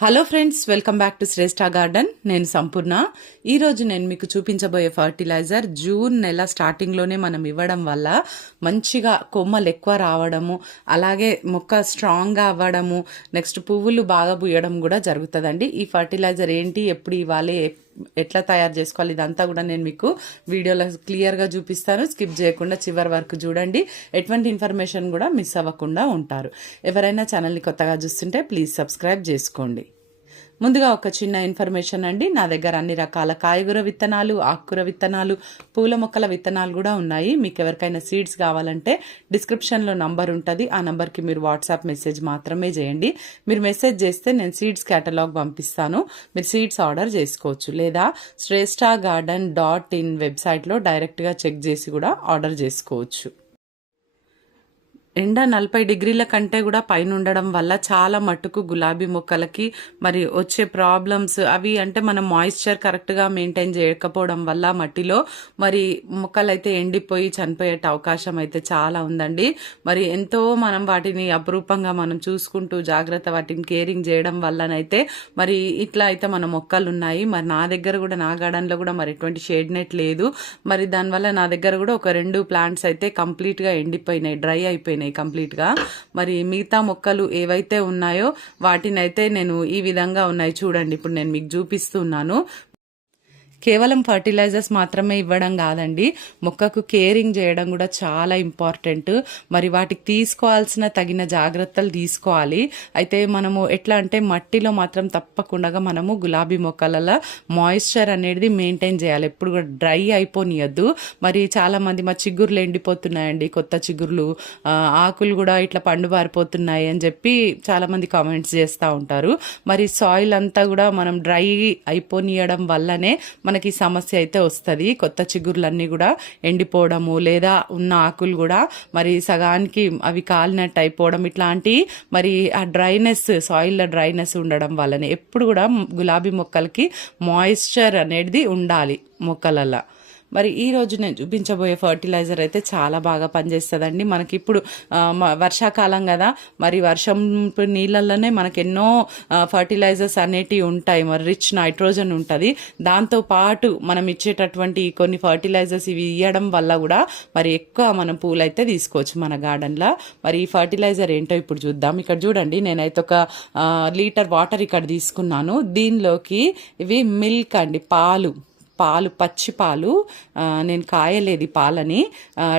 Hello friends welcome back to Shreshta garden. నేను సంపూర్ణ. ఈ రోజు నేను మీకు చూపించబోయే ఫర్టిలైజర్ జూన్ నెల స్టార్టింగ్లోనే మనం ఇవ్వడం వల్ల మంచిగా కొమ్మలు ఎక్కువ రావడము అలాగే మొక్క స్ట్రాంగ్గా అవ్వడము నెక్స్ట్ పువ్వులు బాగా పూయడం కూడా జరుగుతుందండి. ఈ ఫర్టిలైజర్ ఏంటి ఎప్పుడు ఇవ్వాలి ఎట్లా తయారు చేసుకోవాలి ఇదంతా కూడా నేను మీకు వీడియోలో క్లియర్గా చూపిస్తాను. స్కిప్ చేయకుండా చివరి వరకు చూడండి. ఎటువంటి ఇన్ఫర్మేషన్ కూడా మిస్ అవ్వకుండా ఉంటారు. ఎవరైనా ఛానల్ని కొత్తగా చూస్తుంటే ప్లీజ్ సబ్స్క్రైబ్ చేసుకోండి. ముందుగా ఒక చిన్న ఇన్ఫర్మేషన్ అండి. నా దగ్గర అన్ని రకాల కాయగూర విత్తనాలు ఆకుకూర విత్తనాలు పూల మొక్కల విత్తనాలు కూడా ఉన్నాయి. మీకు ఎవరికైనా సీడ్స్ కావాలంటే డిస్క్రిప్షన్లో నంబర్ ఉంటుంది. ఆ నంబర్కి మీరు వాట్సాప్ మెసేజ్ మాత్రమే చేయండి. మీరు మెసేజ్ చేస్తే నేను సీడ్స్ క్యాటలాగ్ పంపిస్తాను. మీరు సీడ్స్ ఆర్డర్ చేసుకోవచ్చు. లేదా శ్రేష్ఠ గార్డెన్ డాట్ ఇన్ వెబ్సైట్లో డైరెక్ట్గా చెక్ చేసి కూడా ఆర్డర్ చేసుకోవచ్చు. ఎండ నలభై డిగ్రీల కంటే కూడా పైన ఉండడం వల్ల చాలా మట్టుకు గులాబీ మొక్కలకి మరి వచ్చే ప్రాబ్లమ్స్ అవి అంటే మనం మాయిశ్చర్ కరెక్ట్గా మెయింటైన్ చేయకపోవడం వల్ల మట్టిలో మరి మొక్కలైతే ఎండిపోయి చనిపోయే అవకాశం అయితే చాలా ఉందండి. మరి ఎంతో మనం వాటిని అపురూపంగా మనం చూసుకుంటూ జాగ్రత్త వాటిని కేరింగ్ చేయడం వల్లనైతే మరి ఇట్లా అయితే మన మొక్కలు ఉన్నాయి మరి నా దగ్గర కూడా నా గార్డెన్లో కూడా మరి ఎటువంటి షేడ్ నెట్ లేదు. మరి దానివల్ల నా దగ్గర కూడా ఒక రెండు ప్లాంట్స్ అయితే కంప్లీట్గా ఎండిపోయినాయి డ్రై అయిపోయినాయి. కంప్లీట్గా. మరి మిగతా మొక్కలు ఏవైతే ఉన్నాయో వాటినైతే నేను ఈ విధంగా ఉన్నాయి చూడండి. ఇప్పుడు నేను మీకు చూపిస్తున్నాను. కేవలం ఫర్టిలైజర్స్ మాత్రమే ఇవ్వడం కాదండి. మొక్కకు కేరింగ్ చేయడం కూడా చాలా ఇంపార్టెంట్ మరి వాటికి తీసుకోవాల్సిన తగిన జాగ్రత్తలు తీసుకోవాలి. అయితే మనము ఎట్లా అంటే మట్టిలో మాత్రం తప్పకుండా మనము గులాబీ మొక్కలలో మాయిశ్చర్ అనేది మెయింటైన్ చేయాలి. ఎప్పుడు కూడా డ్రై అయిపోనియద్దు. మరి చాలా మంది మా చిగుర్లు ఎండిపోతున్నాయండి. కొత్త చిగుర్లు ఆకులు కూడా ఇట్లా పండు పారిపోతున్నాయి అని చెప్పి చాలా మంది కామెంట్స్ చేస్తూ ఉంటారు. మరి సాయిల్ అంతా కూడా మనం డ్రై అయిపోనియడం వల్లనే మనకి సమస్య అయితే వస్తుంది. కొత్త చిగుర్లన్నీ కూడా ఎండిపోవడము లేదా ఉన్న ఆకులు కూడా మరి సగానికి అవి కాలినట్టు అయిపోవడం ఇట్లాంటి మరి ఆ డ్రైనెస్ సాయిల్లో డ్రైనెస్ ఉండడం వల్లనే ఎప్పుడు కూడా గులాబీ మొక్కలకి మాయిశ్చర్ అనేది ఉండాలి మొక్కలల్లో. మరి ఈ రోజు నేను చూపించబోయే ఫర్టిలైజర్ అయితే చాలా బాగా పనిచేస్తుందండి. మనకి ఇప్పుడు వర్షాకాలం కదా మరి వర్షం నీళ్ళల్లోనే మనకి ఎన్నో ఫర్టిలైజర్స్ అనేటివి ఉంటాయి. మరి రిచ్ నైట్రోజన్ ఉంటుంది. దాంతో పాటు మనం ఇచ్చేటటువంటి కొన్ని ఫర్టిలైజర్స్ ఇవి ఇవ్వడం వల్ల కూడా మరి ఎక్కువ మనం పూలు అయితే తీసుకోవచ్చు మన గార్డెన్లో. మరి ఈ ఫర్టిలైజర్ ఏంటో ఇప్పుడు చూద్దాం. ఇక్కడ చూడండి నేనైతే ఒక లీటర్ వాటర్ ఇక్కడ తీసుకున్నాను. దీనిలోకి ఇవి మిల్క్ అండి పాలు. పాలు పచ్చి పాలు. నేను కాయలేదు పాలని.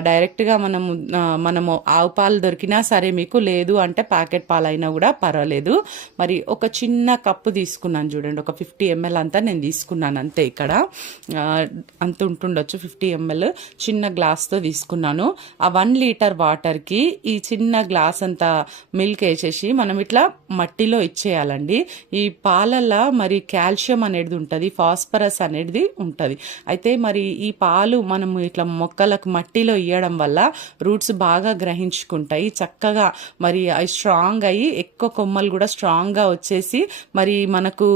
డైరెక్ట్గా మనము మనము ఆవు పాలు దొరికినా సరే మీకు లేదు అంటే ప్యాకెట్ పాలు అయినా కూడా పర్వాలేదు. మరి ఒక చిన్న కప్పు తీసుకున్నాను చూడండి. ఒక ఫిఫ్టీ ఎంఎల్ అంతా నేను తీసుకున్నాను అంతే ఇక్కడ. అంత ఉంటుండొచ్చు ఫిఫ్టీ ఎంఎల్. చిన్న గ్లాస్తో తీసుకున్నాను. ఆ వన్ లీటర్ వాటర్కి ఈ చిన్న గ్లాస్ అంతా మిల్క్ వేసేసి మనం ఇట్లా మట్టిలో ఇచ్చేయాలండి. ఈ పాలల్లో మరి కాల్షియం అనేది ఉంటుంది ఫాస్ఫరస్ అనేది ఉంటుంది. అయితే మరి ఈ పాలు మనము ఇట్లా మొక్కలకు మట్టిలో ఇవ్వడం వల్ల రూట్స్ బాగా గ్రహించుకుంటాయి. చక్కగా మరి అవి స్ట్రాంగ్ అయ్యి ఎక్కువ కొమ్మలు కూడా స్ట్రాంగ్గా వచ్చేసి మరి మనకు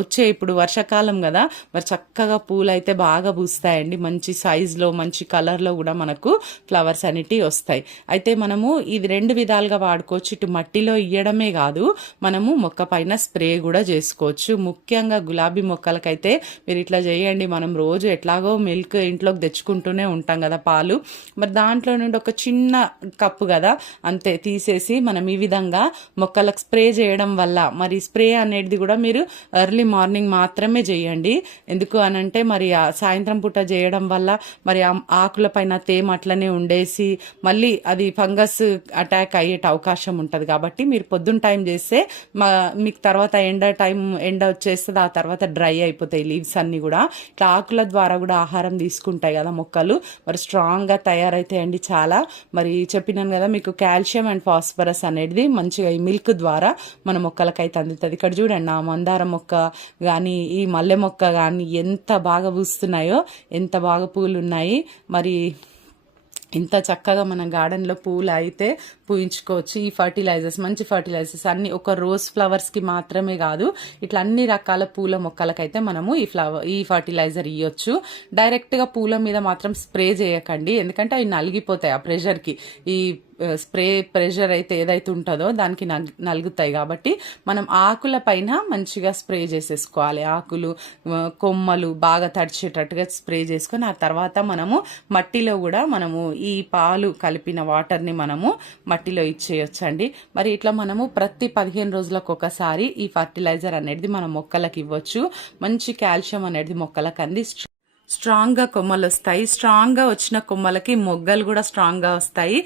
వచ్చే ఇప్పుడు వర్షాకాలం కదా మరి చక్కగా పూలు అయితే బాగా పూస్తాయండి. మంచి సైజులో మంచి కలర్లో కూడా మనకు ఫ్లవర్స్ అనేటివి వస్తాయి. అయితే మనము ఇది రెండు విధాలుగా వాడుకోవచ్చు. ఇటు మట్టిలో ఇయ్యడమే కాదు మనము మొక్క పైన స్ప్రే కూడా చేసుకోవచ్చు. ముఖ్యంగా గులాబీ మొక్కలకైతే మీరు ఇట్లా చేయండి మనం రోజు ఎట్లాగో మిల్క్ ఇంట్లోకి తెచ్చుకుంటూనే ఉంటాం కదా పాలు. మరి దాంట్లో నుండి ఒక చిన్న కప్పు కదా అంతే తీసేసి మనం ఈ విధంగా మొక్కలకు స్ప్రే చేయడం వల్ల. మరి స్ప్రే అనేది కూడా మీరు ఎర్లీ మార్నింగ్ మాత్రమే చేయండి. ఎందుకు అనంటే మరి సాయంత్రం పూట చేయడం వల్ల మరి ఆకుల పైన తేమ అట్లనే ఉండేసి మళ్ళీ అది ఫంగస్ అటాక్ అయ్యే అవకాశం ఉంటుంది కాబట్టి మీరు పొద్దున్న టైం చేస్తే మీకు తర్వాత ఎండ టైం ఎండ వచ్చేస్తుంది ఆ తర్వాత డ్రై అయిపోతాయి లీవ్స్ అన్ని కూడా. ఇట్లా ఆకుల ద్వారా కూడా ఆహారం తీసుకుంటాయి కదా మొక్కలు. మరి స్ట్రాంగ్గా తయారైతాయండి చాలా. మరి చెప్పినాను కదా మీకు కాల్షియం అండ్ ఫాస్ఫరస్ అనేది మంచిగా ఈ మిల్క్ ద్వారా మన మొక్కలకైతే అందుతుంది. ఇక్కడ చూడండి ఆ మందార మొక్క కానీ ఈ మల్లె మొక్క కానీ ఎంత బాగా పూస్తున్నాయో ఎంత బాగా పూలు ఉన్నాయి మరి ఇంత చక్కగా మన గార్డెన్లో పూలు అయితే పూయించుకోవచ్చు. ఈ ఫర్టిలైజర్స్ మంచి ఫర్టిలైజర్స్ అన్ని ఒక రోజ్ ఫ్లవర్స్కి మాత్రమే కాదు ఇట్లా అన్ని రకాల పూల మొక్కలకైతే మనము ఈ ఫ్లవర్ ఈ ఫర్టిలైజర్ ఇవ్వచ్చు డైరెక్ట్గా పూల మీద మాత్రం స్ప్రే చేయకండి. ఎందుకంటే అవి నలిగిపోతాయి ఆ ప్రెషర్కి. ఈ స్ప్రే ప్రెషర్ అయితే ఏదైతే ఉంటుందో దానికి నలుగుతాయి కాబట్టి మనం ఆకుల పైన మంచిగా స్ప్రే చేసేసుకోవాలి. ఆకులు కొమ్మలు బాగా తడిచేటట్టుగా స్ప్రే చేసుకొని ఆ తర్వాత మనము మట్టిలో కూడా మనము ఈ పాలు కలిపిన వాటర్ని మనము మట్టిలో ఇచ్చేయొచ్చండి. మరి ఇట్లా మనము ప్రతి పదిహేను రోజులకు ఒకసారి ఈ ఫర్టిలైజర్ అనేది మన మొక్కలకు ఇవ్వచ్చు. మంచి కాల్షియం అనేది మొక్కలకు అంది స్ట్రాంగ్గా కొమ్మలు వస్తాయి స్ట్రాంగ్గా వచ్చిన కొమ్మలకి మొగ్గలు కూడా స్ట్రాంగ్గా వస్తాయి.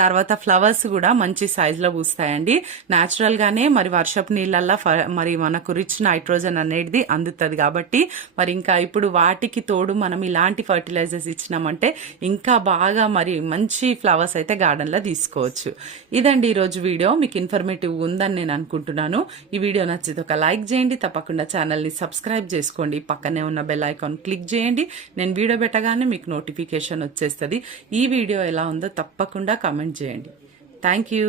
తర్వాత ఫ్లవర్స్ కూడా మంచి సైజులో పూస్తాయండి. న్యాచురల్గానే మరి వర్షపు నీళ్ళల్లో మరి మనకు రిచ్ నైట్రోజన్ అనేది అందుతుంది కాబట్టి మరి ఇంకా ఇప్పుడు వాటికి తోడు మనం ఇలాంటి ఫర్టిలైజర్స్ ఇచ్చినామంటే ఇంకా బాగా మరి మంచి ఫ్లవర్స్ అయితే గార్డెన్లో తీసుకోవచ్చు. ఇదండి ఈరోజు వీడియో. మీకు ఇన్ఫర్మేటివ్ ఉందని నేను అనుకుంటున్నాను. ఈ వీడియో నచ్చితే ఒక లైక్ చేయండి. తప్పకుండా ఛానల్ని సబ్స్క్రైబ్ చేసుకోండి. పక్కనే ఉన్న బెల్ ఐకాన్ క్లిక్ చేయండి. నేను వీడియో పెట్టగానే మీకు నోటిఫికేషన్ వచ్చేస్తుంది. ఈ వీడియో ఎలా ఉందో తప్పకుండా కమెంట్ చేయండి. Thank you